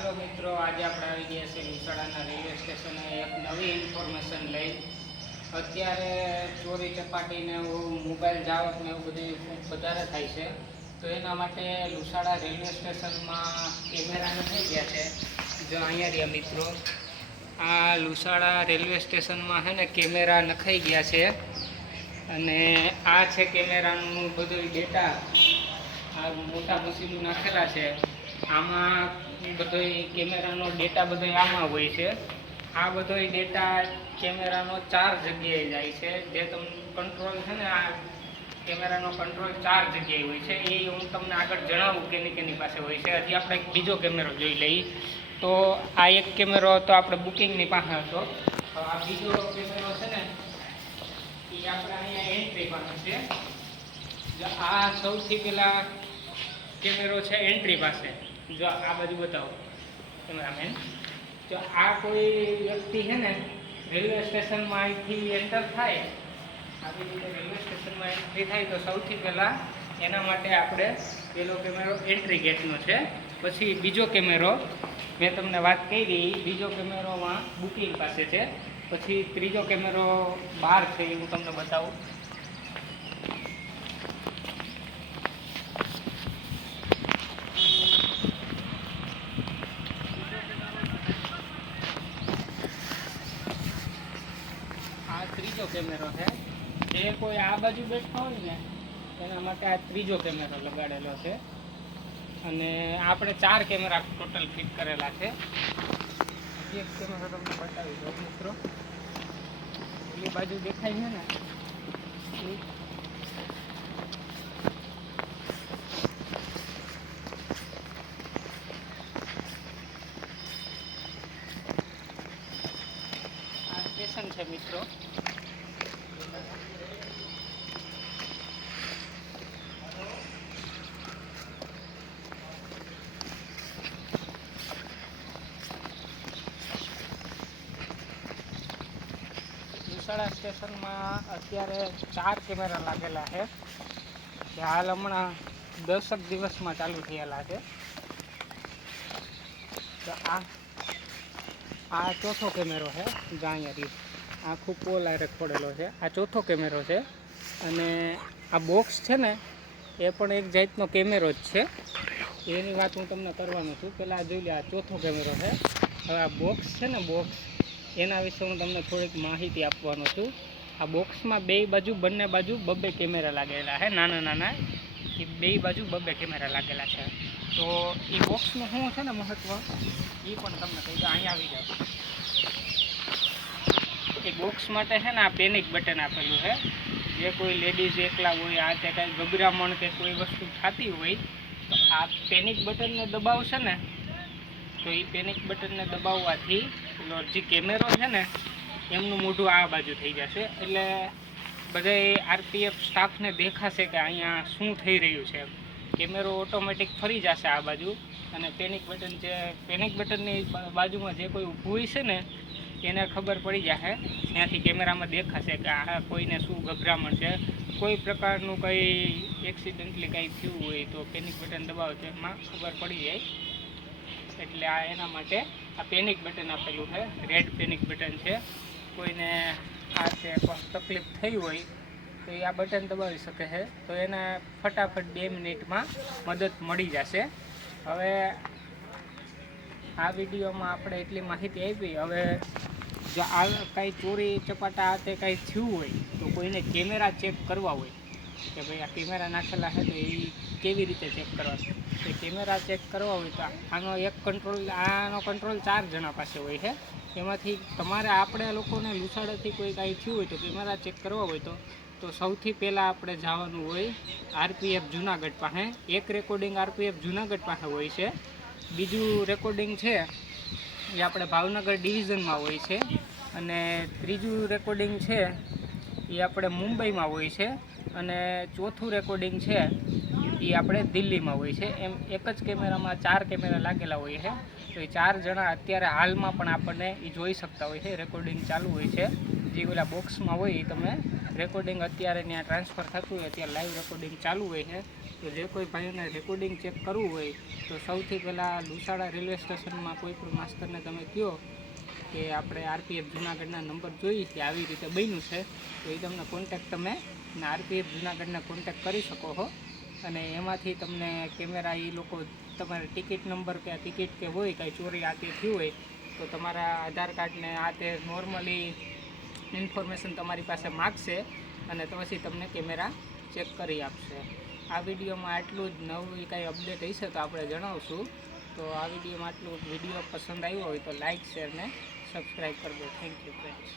હાલો મિત્રો, આજે આપણે આવી ગયા છે વિશાળાના રેલવે સ્ટેશને એક નવી ઇન્ફોર્મેશન લઈ. અત્યારે ચોરી ચપાટીને એવું મોબાઈલ જાવક ને એવું બધું ખૂબ વધારે થાય છે. તો એના માટે લુસાડા રેલવે સ્ટેશનમાં કેમેરા થઈ ગયા છે. જો અહીંયા રહ્યા મિત્રો, આ લુસાડા રેલવે સ્ટેશનમાં છે ને કેમેરા નખાઈ ગયા છે. અને આ છે કેમેરાનું બધું ડેટા આ મોટા મશીનો નાખેલા છે. આમાં બધો કેમેરાનો ડેટા બધો આમાં હોય છે. આ બધો ડેટા કેમેરાનો ચાર જગ્યાએ જાય છે. જે તમને કંટ્રોલ છે ને આ કેમેરાનો કંટ્રોલ ચાર જગ્યાએ હોય છે. એ હું તમને આગળ જણાવું કેની કેની પાસે હોય છે. હજી આપણે એક બીજો કેમેરો જોઈ લઈએ તો આ એક કેમેરો તો આપણે બુકિંગની પાસે હતો. આ બીજો કેમેરો છે ને, એ આપણે અહીંયા એન્ટ્રી પાસે છે. આ સૌથી પહેલાં કેમેરો છે એન્ટ્રી પાસે. જો આ બાજુ બતાવો. કેમેરામેન જો આ કોઈ વ્યક્તિ છે ને, રેલવે સ્ટેશનમાં અહીંથી એન્ટર થાય, આવી રીતે રેલવે સ્ટેશનમાં એન્ટ્રી થાય, તો સૌથી પહેલાં એના માટે આપણે પેલો કેમેરો એન્ટ્રી ગેટનો છે. પછી બીજો કેમેરો, મેં તમને વાત કરી, બીજો કેમેરોમાં બુકિંગ પાસે છે. પછી ત્રીજો કેમેરો બહાર છે, એ હું તમને બતાવું આ ત્રીજો કેમેરો છે. જે કોઈ આ બાજુ બેઠા હોય ને, એના માટે આ ત્રીજો કેમેરો લગાડેલો છે. અને આપણે ચાર કેમેરા ટોટલ ફિટ કરેલા છે. એક કેમેરો તમને બતાવી દઉં, મિત્રો. પેલી બાજુ દેખાય છે ને? આ સ્ટેશન છે, મિત્રો. વિશાળા સ્ટેશનમાં અત્યારે ચાર કેમેરા લાગેલા છે જે હાલ હમણાં દસક દિવસમાં ચાલુ થયેલા છે. તો આ આ ચોથો કેમેરો છે જાણ્યા અહીંયાથી આખું પોલ આરે ખોડેલો છે. આ ચોથો કેમેરો છે. અને આ બોક્સ છે ને, એ પણ એક જાતનો કેમેરો જ છે. એની વાત હું તમને કરવાનું છું. પહેલાં જોઈ લે, આ ચોથો કેમેરો છે. હવે આ બોક્સ છે ને બોક્સ એના વિશે હું તમને થોડીક માહિતી આપવાનો છું. આ બોક્સમાં બે બાજુ, બંને બાજુ બબ્બે કેમેરા લાગેલા છે, નાના નાના. એ બે બાજુ બબ્બે કેમેરા લાગેલા છે. તો એ બોક્સનું શું છે ને મહત્ત્વ એ પણ તમને કહી દો અહીંયા આવી જાવ એ બોક્સ માટે છે ને આ પેનિક બટન આપેલું છે. જે કોઈ લેડીઝ એકલા હોય, આ તે કાંઈ ગભરામણ કે કોઈ વસ્તુ થતી હોય, તો આ પેનિક બટનને દબાવશે ને, તો એ પેનિક બટનને દબાવવાથી જે કેમેરો છે ને, એમનું મોઢું આ બાજુ થઈ જશે. એટલે બધા આરપીએફ સ્ટાફને દેખાશે કે અહીંયા શું થઈ રહ્યું છે. કેમેરો ઓટોમેટિક ફરી જશે આ બાજુ. અને પેનિક બટન જે પેનિક બટનની બાજુમાં જે કોઈ ઊભું હોય છે ને એને ખબર પડી જશે ત્યાંથી કેમેરામાં દેખાશે કે આ કોઈને શું ગભરામણ છે. કોઈ પ્રકારનું કંઈ એક્સિડન્ટલી કંઈ થયું હોય તો પેનિક બટન દબાવો તો એમાં ખબર પડી જાય. એટલે આ એના માટે આ પેનિક બટન આપેલું છે. રેડ પેનિક બટન છે. કોઈને આ તે તકલીફ થઈ હોય તો એ આ બટન દબાવી શકે છે. તો એને ફટાફટ બે મિનિટમાં મદદ મળી જશે. હવે આ વિડીયોમાં આપણે એટલી માહિતી આપી. હવે જો આ કાંઈ ચોરી ચપાટા તે કાંઈ થયું હોય, તો કોઈને કેમેરા ચેક કરવા હોય, કે ભાઈ આ કેમેરા નાખેલા છે તો એ કેવી રીતે ચેક કરવા તો કેમેરા ચેક કરવા હોય તો આનો એક કંટ્રોલ, આનો કંટ્રોલ ચાર જણા પાસે હોય છે. એમાંથી તમારે આપણે લોકોને લૂસાડાથી કોઈ કાંઈ થયું હોય તો કેમેરા ચેક કરવા હોય તો તો સૌથી પહેલાં આપણે જવાનું હોય આરપીએફ જુનાગઢ પાસે. એક રેકોર્ડિંગ આરપીએફ જુનાગઢ પાસે હોય છે. બીજું રેકોર્ડિંગ છે એ આપણે ભાવનગર ડિવિઝનમાં હોય છે. અને ત્રીજું રેકોર્ડિંગ છે, એ આપણે મુંબઈમાં હોય છે. અને ચોથું રેકોર્ડિંગ છે, એ આપણે દિલ્હીમાં હોય છે. એમ એક જ કેમેરામાં ચાર કેમેરા લાગેલા હોય છે. તો એ ચાર જણા અત્યારે હાલમાં પણ આપણને એ જોઈ શકતા હોય છે. રેકોર્ડિંગ ચાલુ હોય છે. જે ઓલા બોક્સમાં હોય એ તમે રેકોર્ડિંગ અત્યારે ત્યાં ટ્રાન્સફર થતું હોય, અત્યારે લાઈવ રેકોર્ડિંગ ચાલુ હોય છે. તો જે કોઈ ભાઈઓને રેકોર્ડિંગ ચેક કરવું હોય, તો સૌથી પહેલાં લુસાડા રેલવે સ્ટેશનમાં કોઈ પણ માસ્તરને તમે કહો કે આપણે આરપીએફ જુનાગઢના નંબર જોઈ છે, આવી રીતે બન્યું છે, તો એ તમને કોન્ટેક તમે આરપીએફ જુનાગઢને કોન્ટેક કરી શકો છો અને એમાંથી તમને કેમેરા એ લોકો તમારે ટિકિટ નંબર કે ટિકિટ કે હોય, કાંઈ ચોરી આ તે થયું હોય, તો તમારા આધાર કાર્ડને આ તે નોર્મલી ઇન્ફોર્મેશન તમારી પાસે માગશે અને તો પછી તમને કેમેરા ચેક કરી આપશે. આ વિડીયોમાં આટલું જ નવું કાંઈ અપડેટ હશે તો આપણે જણાવશું. તો આ વિડીયોમાં આટલું વીડિયો પસંદ આવ્યો હોય તો લાઇક શેર ને સબસ્ક્રાઈબ કરજો થેન્ક યુ ફ્રેન્ડ્સ